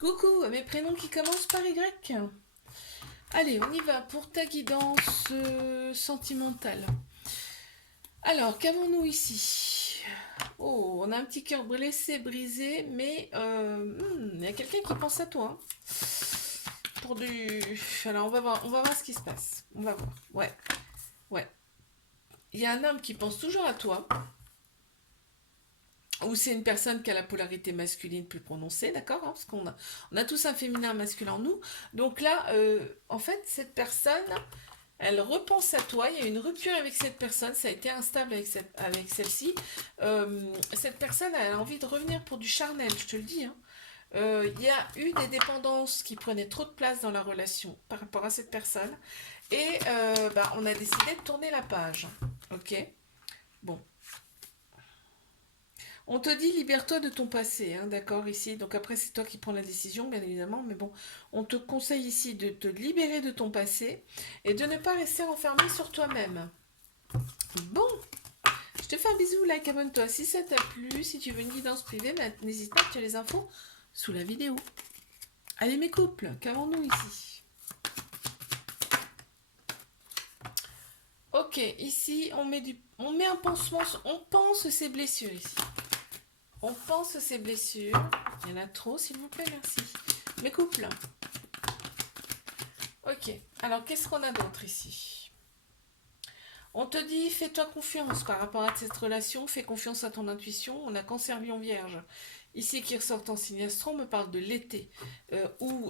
Coucou, mes prénoms qui commencent par Y. Allez, on y va pour ta guidance sentimentale. Alors, qu'avons-nous ici? Oh, on a un petit cœur blessé, brisé, mais il y a quelqu'un qui pense à toi. Pour du... Alors, on va voir ce qui se passe. On va voir. Ouais, ouais. Il y a un homme qui pense toujours à toi. Ou c'est une personne qui a la polarité masculine plus prononcée, d'accord, hein, parce on a tous un féminin, un masculin en nous. Donc là, en fait, cette personne, elle repense à toi. Il y a une rupture avec cette personne. Ça a été instable avec celle-ci. Cette personne, elle a envie de revenir pour du charnel, je te le dis, hein. Il y a eu des dépendances qui prenaient trop de place dans la relation par rapport à cette personne. Et on a décidé de tourner la page. Ok. Bon, on te dit libère-toi de ton passé, hein, d'accord, ici. Donc après, c'est toi qui prends la décision, bien évidemment. Mais bon, on te conseille ici de te libérer de ton passé et de ne pas rester enfermé sur toi-même. Bon, je te fais un bisou, like, abonne-toi si ça t'a plu. Si tu veux une guidance privée, n'hésite pas, tu as les infos sous la vidéo. Allez mes couples, qu'avons-nous ici? Ok, ici, on met un pansement, on pense ses blessures ici. On pense ses blessures. Il y en a trop, s'il vous plaît, merci. Mes couples. Ok, alors qu'est-ce qu'on a d'autre ici? On te dit, fais-toi confiance par rapport à cette relation, fais confiance à ton intuition. On a Cancer Lion Vierge. Ici qui ressort en signe astro, on me parle de l'été, où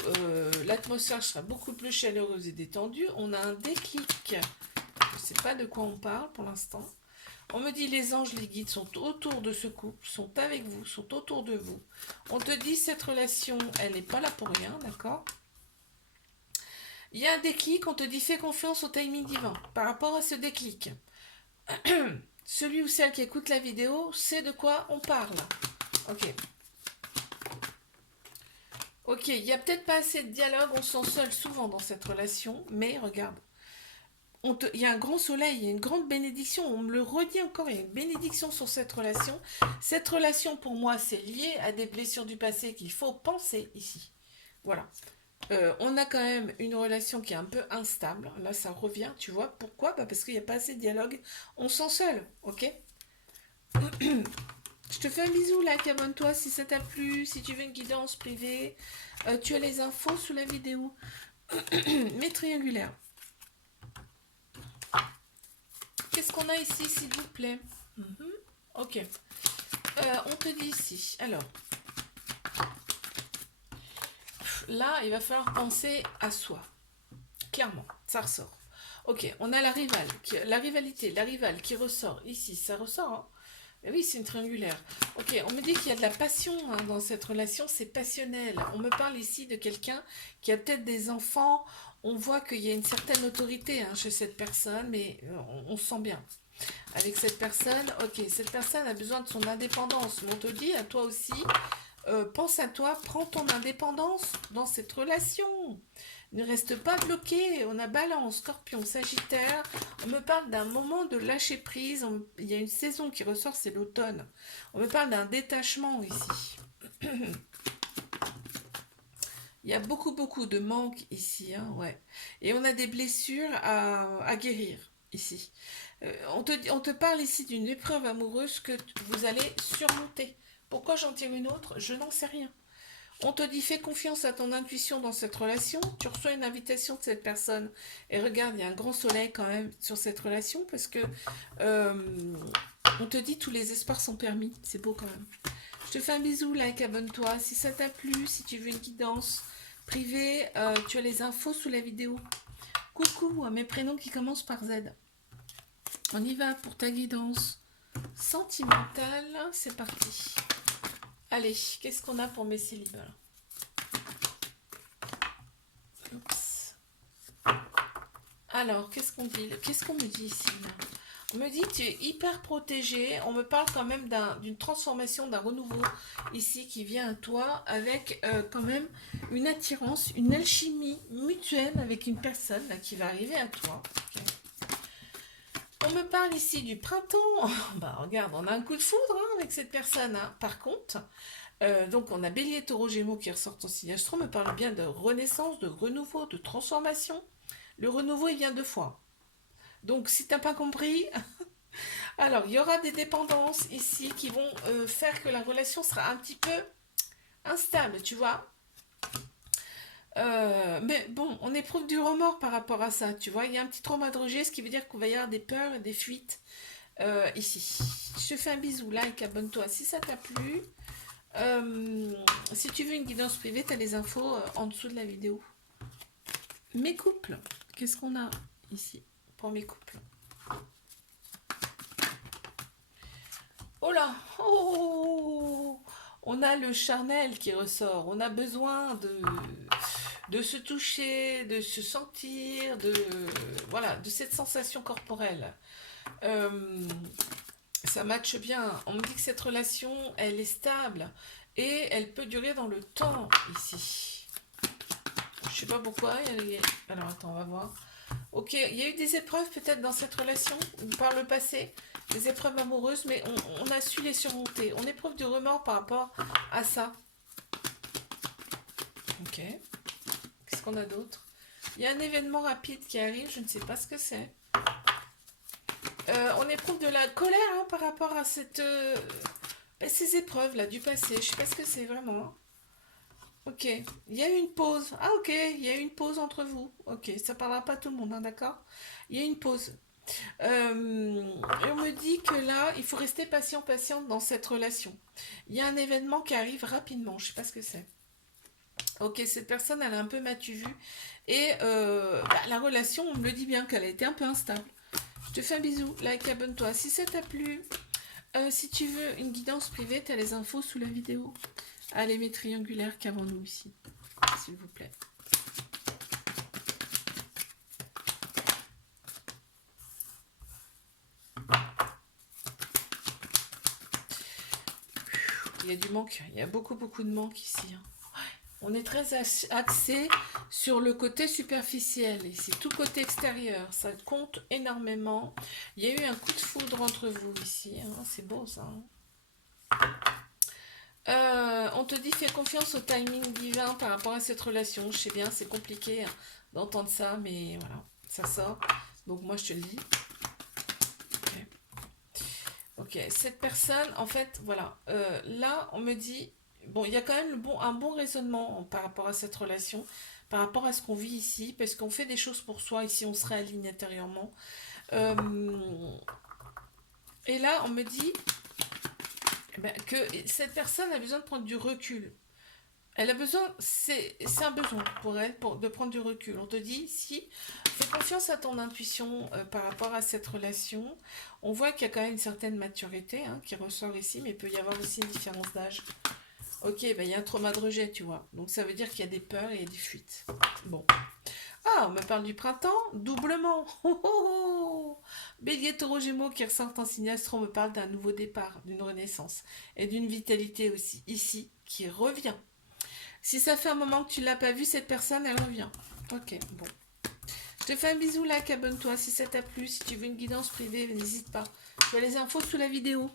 l'atmosphère sera beaucoup plus chaleureuse et détendue. On a un déclic. Je ne sais pas de quoi on parle pour l'instant. On me dit les anges, les guides sont autour de ce couple, sont avec vous, sont autour de vous. On te dit cette relation, elle n'est pas là pour rien, d'accord? Il y a un déclic, on te dit fais confiance au timing divin. Par rapport à ce déclic, celui ou celle qui écoute la vidéo sait de quoi on parle. Ok. Ok, il n'y a peut-être pas assez de dialogue, on se sent seul souvent dans cette relation, mais regarde, il y a un grand soleil, il y a une grande bénédiction, on me le redit encore, il y a une bénédiction sur cette relation. Cette relation, pour moi, c'est lié à des blessures du passé qu'il faut penser ici. Voilà. On a quand même une relation qui est un peu instable. Là, ça revient, tu vois. Pourquoi? Parce qu'il n'y a pas assez de dialogue. On se sent seul, ok? Je te fais un bisou, like, abonne-toi si ça t'a plu. Si tu veux une guidance privée, tu as les infos sous la vidéo. Mes triangulaires. Qu'est-ce qu'on a ici, s'il vous plaît? Ok. On te dit ici. Alors, là, il va falloir penser à soi. Clairement, ça ressort. Ok, on a la rivale, la rivalité, la rivale qui ressort ici. Ça ressort, hein? Mais oui, c'est une triangulaire. Ok, on me dit qu'il y a de la passion, hein, dans cette relation, c'est passionnel. On me parle ici de quelqu'un qui a peut-être des enfants. On voit qu'il y a une certaine autorité, hein, chez cette personne, mais on se sent bien. Avec cette personne, ok, cette personne a besoin de son indépendance. Mais on te dit, à toi aussi, pense à toi, prends ton indépendance dans cette relation. Ne reste pas bloqué. On a Balance, Scorpion, Sagittaire. On me parle d'un moment de lâcher prise. Il y a une saison qui ressort, c'est l'automne. On me parle d'un détachement ici. Il y a beaucoup de manque ici, hein, ouais. Et on a des blessures à guérir ici. On te parle ici d'une épreuve amoureuse que vous allez surmonter. Pourquoi j'en tire une autre? Je n'en sais rien. On te dit fais confiance à ton intuition dans cette relation. Tu reçois une invitation de cette personne. Et regarde, il y a un grand soleil quand même sur cette relation parce que on te dit tous les espoirs sont permis. C'est beau quand même. Je te fais un bisou, like, abonne-toi. Si ça t'a plu, si tu veux une guidance privée, tu as les infos sous la vidéo. Coucou à mes prénoms qui commencent par Z. On y va pour ta guidance sentimentale. C'est parti. Allez, qu'est-ce qu'on a pour mes célibats? Oups. Alors, qu'est-ce qu'on dit? Qu'est-ce qu'on me dit ici là? On me dit tu es hyper protégé. On me parle quand même d'une transformation, d'un renouveau ici qui vient à toi avec quand même une attirance, une alchimie mutuelle avec une personne là, qui va arriver à toi. Okay. On me parle ici du printemps. Bah regarde, on a un coup de foudre, hein, avec cette personne, hein. Par contre, Donc on a Bélier, Taureau, Gémeaux qui ressortent en signe Astro, me parle bien de renaissance, de renouveau, de transformation. Le renouveau, il vient deux fois. Donc si t'as pas compris, alors il y aura des dépendances ici qui vont faire que la relation sera un petit peu instable, tu vois. Mais bon, on éprouve du remords par rapport à ça, tu vois. Il y a un petit trauma de rejet, ce qui veut dire qu'on va y avoir des peurs et des fuites ici. Je te fais un bisou, like, abonne-toi si ça t'a plu. Si tu veux une guidance privée, tu as les infos en dessous de la vidéo. Mes couples, qu'est-ce qu'on a ici pour mes couples? Oh là, oh, on a le charnel qui ressort. On a besoin de se toucher, de se sentir, voilà, de cette sensation corporelle. Euh, Ça matche bien. On me dit que cette relation, elle est stable et elle peut durer dans le temps ici. Je sais pas pourquoi. Alors attends, on va voir. Ok, il y a eu des épreuves peut-être dans cette relation ou par le passé, des épreuves amoureuses, mais on a su les surmonter. On éprouve du remords par rapport à ça. Ok. Qu'est-ce qu'on a d'autre? Il y a un événement rapide qui arrive, je ne sais pas ce que c'est. On éprouve de la colère hein, par rapport à ces épreuves là du passé. Je sais pas ce que c'est vraiment. Hein. Ok, il y a eu une pause. Ah ok, il y a eu une pause entre vous. Ok, ça parlera pas à tout le monde, hein, d'accord? Il y a une pause. Et on me dit que là, il faut rester patiente dans cette relation. Il y a un événement qui arrive rapidement. Je sais pas ce que c'est. Ok, cette personne, elle a un peu matu vu. Et la relation, on me le dit bien qu'elle a été un peu instable. Je te fais un bisou, like, abonne-toi si ça t'a plu. Si tu veux une guidance privée, tu as les infos sous la vidéo. Allez, mes triangulaires, qu'avons-nous ici, s'il vous plaît. Il y a du manque, il y a beaucoup de manque ici. Hein. On est très axé sur le côté superficiel ici, tout côté extérieur, ça compte énormément. Il y a eu un coup de foudre entre vous ici, hein. C'est beau ça. Hein. On te dit fais confiance au timing divin par rapport à cette relation. Je sais bien, c'est compliqué hein, d'entendre ça, mais voilà, ça sort. Donc moi je te le dis. Ok, ok. Cette personne, en fait, voilà. Là, on me dit, bon, il y a quand même un bon raisonnement par rapport à cette relation, par rapport à ce qu'on vit ici, parce qu'on fait des choses pour soi. Ici, on se réaligne intérieurement. Euh, et là, on me dit que cette personne a besoin de prendre du recul. Elle a besoin, c'est un besoin pour elle de prendre du recul. On te dit, si, fais confiance à ton intuition par rapport à cette relation. On voit qu'il y a quand même une certaine maturité hein, qui ressort ici, mais il peut y avoir aussi une différence d'âge. Ok, ben, il y a un trauma de rejet, tu vois. Donc ça veut dire qu'il y a des peurs et des fuites. Bon. Ah, on me parle du printemps, doublement. Oh, oh, oh. Bélier, Taureau, Gémeaux qui ressortent en signe astro me parle d'un nouveau départ, d'une renaissance et d'une vitalité aussi ici qui revient. Si ça fait un moment que tu l'as pas vue, cette personne, elle revient. Ok, bon. Je te fais un bisou, like, abonne-toi si ça t'a plu. Si tu veux une guidance privée, n'hésite pas. Tu as les infos sous la vidéo.